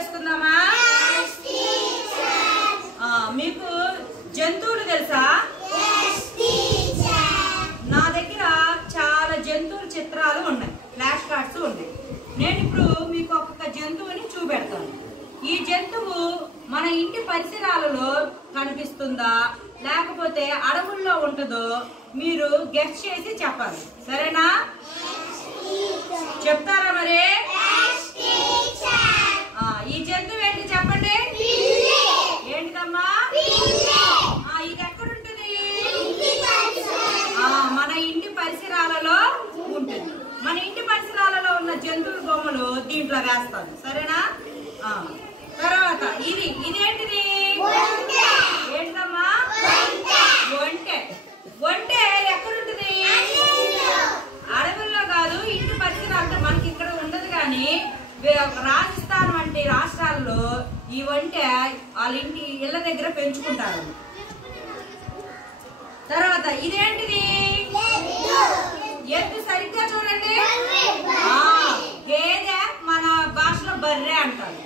చేసుకుందామా? మీకు జంతువులు తెలుసా? నా దగ్గర చాలా జంతువుల చిత్రాలు ఉన్నాయి, ఫ్లాష్ కార్డ్స్ ఉన్నాయి. నేను ఇప్పుడు మీకు ఒక్కొక్క జంతువుని చూపెడతాను. ఈ జంతువు మన ఇంటి పరిసరాలలో కనిపిస్తుందా లేకపోతే అడవుల్లో ఉంటుందో మీరు గెస్ చేసి చెప్పాలి. సరేనా? చెప్తారా మరి? ఈ జంతువు ఏంటి చెప్పండి? ఏంటిదమ్మా? ఇది ఎక్కడుంటుంది? మన ఇంటి పరిసరాలలో ఉంటుంది. మన ఇంటి పరిసరాలలో ఉన్న జంతువుల బొమ్మలు దీంట్లో వేస్తాను. సరేనా? తర్వాత ఇదేంటిది? ఏంటమ్మా? ఒంటె. ఒంటె ఎక్కడుంటుంది? అడవుల్లో కాదు, ఇంటి పరిసరాలతో. మనకి ఇక్కడ ఉండదు కానీ రాజస్థాన్ వంటి రాష్ట్రాల్లో ఈ ఒంటె వాళ్ళ ఇంటి ఇళ్ళ దగ్గర పెంచుకుంటారు. తర్వాత ఇదేంటిది? ఎద్దు. సరిగ్గా చూడండి. గేదె మన భాషలో బర్రె అంటారు.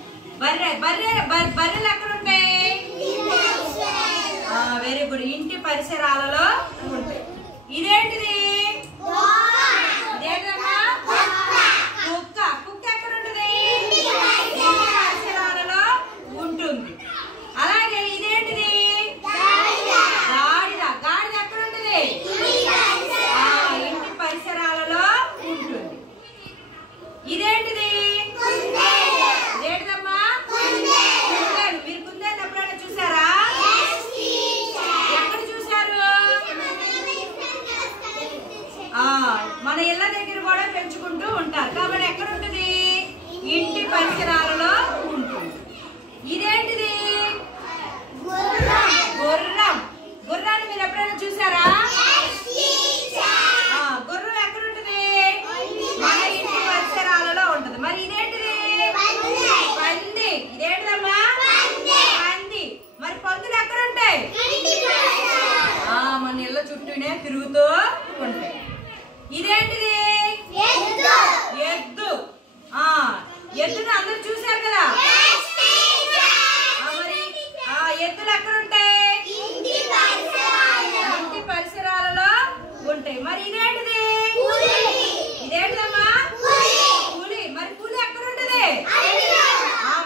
బర్రెలు ఎక్కడుంటాయి? వెరీ గుడ్, ఇంటి పరిసరాలలో ఉంటాయి. ఇదేంటిది? ఇదేంటమ్మా? కుక్క. కుక్క ఎక్కడుంటుంది? పరిసరాలలో ఉంటుంది. అలాగే ఇదేంటిది? గాడిద. గాడిద ఎక్కడుంటుంది? ఇంటి పరిసరాలలో ఉంటుంది. ఇదేంటిది? ఇదేంటిదమ్మా? కుందేలు. మీరు కుందేలు ఎప్పుడైనా చూసారా? ఎక్కడ చూసారు? మన ఇళ్ళ దగ్గర కూడా పెంచుకుంటూ ఉంటారు కాబట్టి ఎక్కడ ఉంటుంది? ఇంటి పరిసరాలలో ఉంటుంది. ఇదేంటిది? గుర్రం. గుర్రాన్ని మీరు ఎప్పుడైనా చూసారా? గుర్రం ఎక్కడ ఉంటుంది? మన ఇంటి పరిసరాలలో ఉంటుంది. మరి ఇదేంటిది? పంది. ఇదేంటిదమ్మా? పంది. మరి పందులు ఎక్కడ ఉంటాయి? మన ఇళ్ళ చుట్టూనే తిరుగుతూ ఉంటాయి. ఇదేంటిది? ఎద్దు. ఎద్దును అందరు చూసారు కదా? మరి ఎద్దులు ఎక్కడ ఉంటాయి? ఇంటి పరిసరాలలో ఉంటాయి. మరి ఇదేంటిది? ఇదేంటిదమ్మా? పులి. మరి పులి ఎక్కడ ఉంటుంది?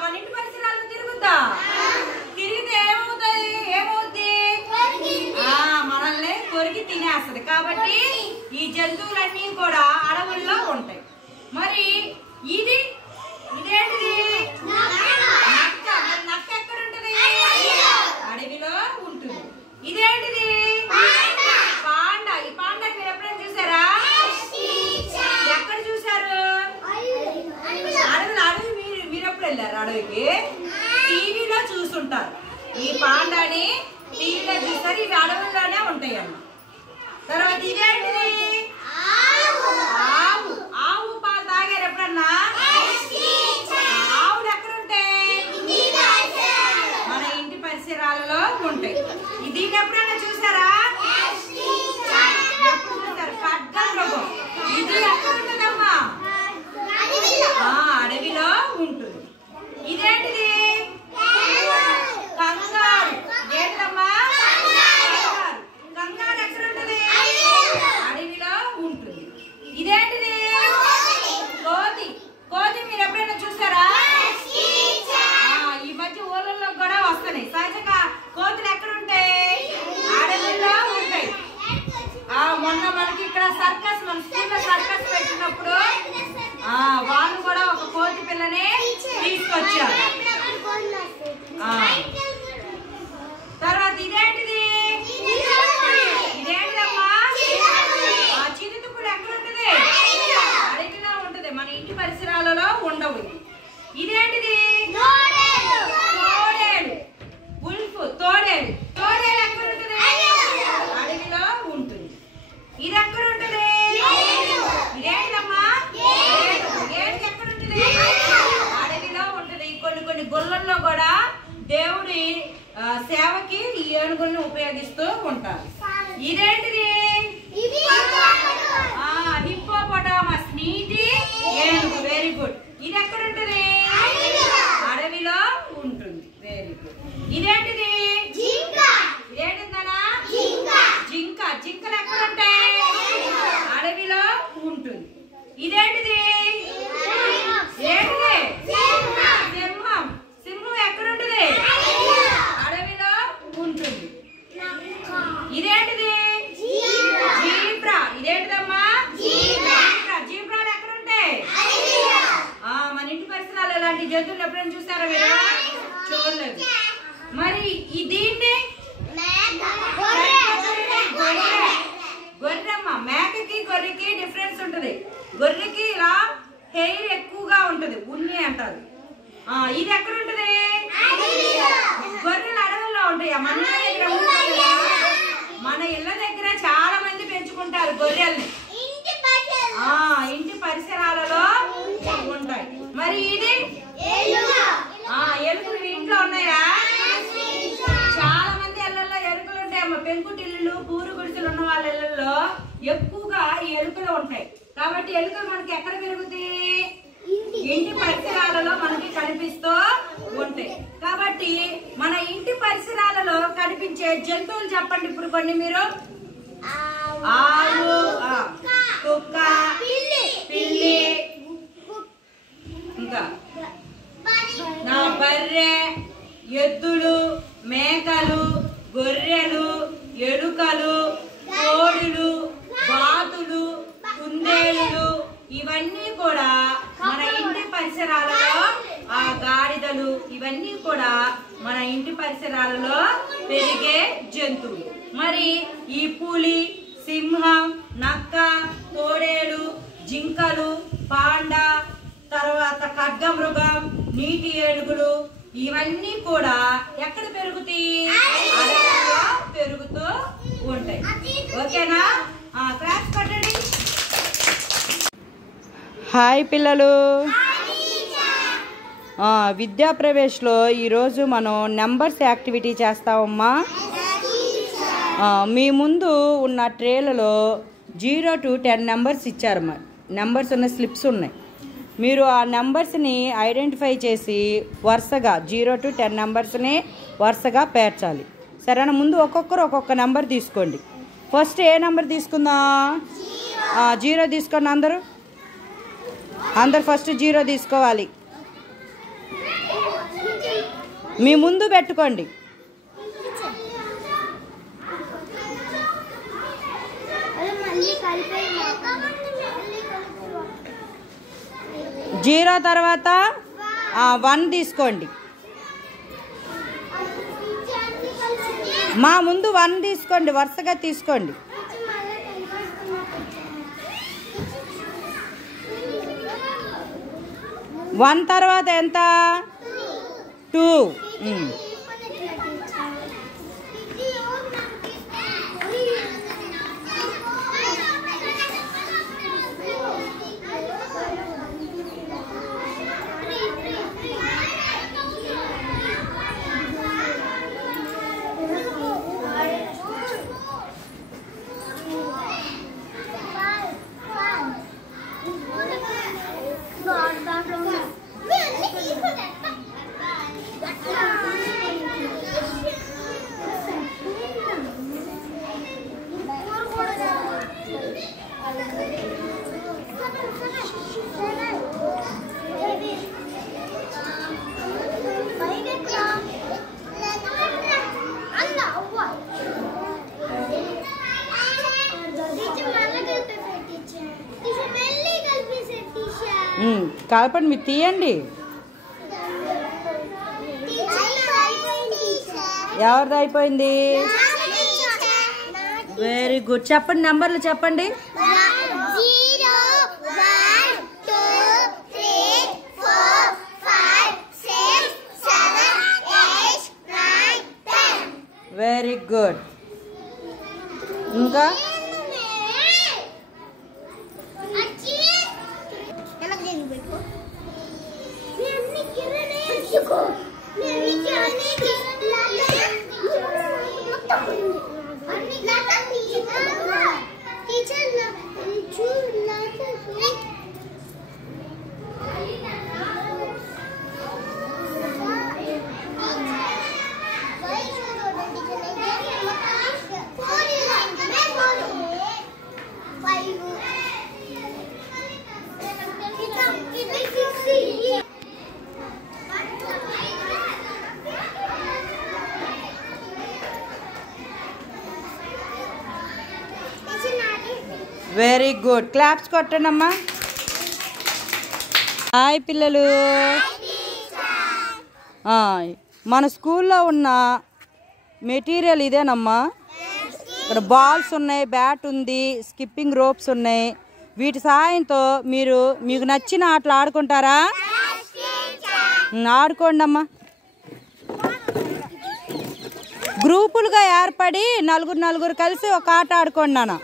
మన ఇంటి పరిసరాల్లో తిరుగుద్దా? తిరిగితే ఏమవుద్ది? మనల్ని కొరికి తినేస్తుంది. కాబట్టి ఈ జంతువులన్నీ కూడా అడవుల్లో ఉంటాయి. మరి ఇదేంటిది? నక్క. మరి నక్క ఎక్కడ ఉంటుంది? అడవిలో ఉంటుంది. ఇదేంటిది? పాండా. ఈ పాండా మీరు ఎప్పుడైనా చూసారా? ఎక్కడ చూసారు? అడవి. మీరు ఎప్పుడు వెళ్ళారు అడవికి? టీవీలో చూసుంటారు. ఈ పాండాని టీవీలో చూస్తారు. ఇవి అడవుల్లోనే ఉంటాయి అన్న. తర్వాత ఇదేంటిది? ఆవు. ఆవు పాలు తాగారు ఎప్పుడన్నా? ఆవులు ఎక్కడ ఉంటాయి? మన ఇంటి పరిసరాలలో ఉంటాయి. దీన్ని ఎప్పుడైనా చూసారా? ఎప్పుడు చూసారు? ఖడ్గమృగం. ఇది ఎక్కడ ఉంటుందమ్మా? అడవిలో ఉంటుంది. ఇదేంటిది? కంగారు. ఏంటమ్మా? కంగారు ఎక్కడ ఉంటుంది? అడవిలో ఉంటుంది. ఇదేంటిది? కోతి. కోతి మీరు ఎప్పుడైనా చూసారా? ఈ మధ్య ఊళ్ళల్లో కూడా వస్తున్నాయి. సహజంగా కోతులు ఎక్కడ ఉంటాయి? అడవుల్లో ఉంటాయి. మొన్న మనకి ఇక్కడ సర్కస్, మన స్కూల్లో సర్కస్ పెట్టినప్పుడు వాళ్ళు కూడా ఒక కోతి పిల్లని తీసుకొచ్చారు. తర్వాత ఇదేంటిది? ఇదేంటమ్మా? చిరుతుపులు ఎక్కడ ఉంటుంది? అడవిలో ఉంటుంది. మన ఇంటి పరిసరాలలో ఉండవు. ఇదేంటిది? తోడేలు. ఉల్ఫ్. తోడేలు. తోడేలు ఎక్కడ ఉంటుంది? అడవిలో ఉంటుంది. ఇది ఎక్కడ ఉంటుంది? ఇదేంటమ్మా? ఏడు ఎక్కడ ఉంటుంది? అడవిలో ఉంటుంది. కొన్ని గుళ్ళల్లో కూడా దేవుడి సేవకి ఈ ఏనుగుల్ని ఉపయోగిస్తూ ఉంటారు. ఇదేంటిది? హిప్పోపొటామస్. నీటి ఏనుగు. Very good. ఇది ఎక్కడ ఉంటుంది? అడవిలో జింకలు ఎక్కడ ఉంటాయి? అడవిలో ఉంటుంది. ఇదేంటిది? ఏంటిది? సింహం. సింహం ఎక్కడ ఉంటుంది? అడవిలో ఉంటుంది. ఇదేంటిది? జీబ్రా. ఇదేంటిదమ్మా? జీబ్రాలు ఎక్కడ ఉంటాయి? మన ఇంటి పరిసరాలు ఇలాంటి జంతువులు ఎప్పుడైనా చూసారా మీరు? చూడలేదు. మరి దీన్ని గొర్రెమ్మ. మేకకి గొర్రెకి డిఫరెన్స్ ఉంటుంది. గొర్రెకి ఇలా హెయిర్ ఎక్కువగా ఉంటది, ఉన్ని అంటారు. ఇది ఎక్కడ ఉంటది? గొర్రెలు అడవుల్లో ఉంటాయి. మన ఇళ్ళ దగ్గర చాలా మంది పెంచుకుంటారు గొర్రెల్ని. ఇంటి పరిసరాలలో ఉంటాయి. మరి ఇది ఎలుకలు ఇంట్లో ఉన్నాయా? చాలా మంది ఇళ్లలో ఎలుకలు ఉంటాయమ్మా. పెంకుటిల్లు, పూరు గుడిసెలు ఉన్న వాళ్ళ ఇళ్లలో ఎక్కువగా ఈ ఎలుకలు ఉంటాయి. కాబట్టి ఎలుకలు మనకి ఎక్కడ పెరుగుతాయి? ఇంటి పరిసరాలలో మనకి కనిపిస్తూ ఉంటాయి. కాబట్టి మన ఇంటి పరిసరాలలో కనిపించే జంతువులు చెప్పండి ఇప్పుడు కొన్ని మీరు. ఆవు, కుక్క, పిల్లి, ఇంకా బర్రె, ఎద్దులు, మేకలు, గొర్రెలు, ఎలుకలు, కోడులు, బాతులు, కుందేలులు, ఇవన్నీ కూడా మన ఇంటి పరిసరాలలో, గాడిదలు, ఇవన్నీ కూడా మన ఇంటి పరిసరాలలో పెరిగే జంతువులు. మరి ఈ పులి, సింహం, నక్క, కోడేలు, జింకలు, పాండ, తర్వాత ఖడ్గమృగం, నీటి ఏనుగులు, ఇవన్నీ కూడా ఎక్కడ పెరుగుతాయి? అడవుల్లో పెరుగుతూ ఉంటాయి. ఓకేనా? క్లాస్ పట్టండి. హాయ్ పిల్లలు. విద్యా ప్రవేశ్లో ఈరోజు మనం నెంబర్స్ యాక్టివిటీ చేస్తామమ్మా. మీ ముందు ఉన్న ట్రేలలో 0 to 10 నెంబర్స్ ఇచ్చారమ్మా. నెంబర్స్ ఉన్న స్లిప్స్ ఉన్నాయి. మీరు ఆ నెంబర్స్ని ఐడెంటిఫై చేసి వరుసగా 0 to 10 నెంబర్స్ని వరుసగా పేర్చాలి. సరేనా? ముందు ఒక్కొక్కరు ఒక్కొక్క నెంబర్ తీసుకోండి. ఫస్ట్ ఏ నెంబర్ తీసుకుందాం? 0 తీసుకోండి. అందరు ఫస్ట్ 0 తీసుకోవాలి. మీ ముందు పెట్టుకోండి. జీరో తర్వాత 1 తీసుకోండి. మా ముందు 1 తీసుకోండి, వరుసగా తీసుకోండి. 1 తర్వాత ఎంత? 2. కలపండి, మీరు తీయండి. ఎవరిది అయిపోయింది? Very good. చెప్పండి, నెంబర్లు చెప్పండి. Very good. ఇంకా వెరీ గుడ్. క్లాప్స్ కొట్టండి అమ్మా. హాయ్ పిల్లలు. మన స్కూల్లో ఉన్న మెటీరియల్ ఇదేనమ్మా. ఇక్కడ బాల్స్ ఉన్నాయి, బ్యాట్ ఉంది, స్కిప్పింగ్ రోప్స్ ఉన్నాయి. వీటి సహాయంతో మీకు నచ్చిన ఆటలు ఆడుకుంటారా? ఆడుకోండి అమ్మా. గ్రూపులుగా ఏర్పడి నలుగురు కలిసి ఒక ఆట ఆడుకోండి నాన్న.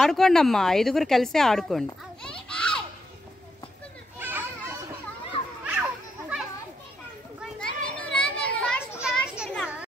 ఆడుకోండి అమ్మా, 5 కలిసి ఆడుకోండి.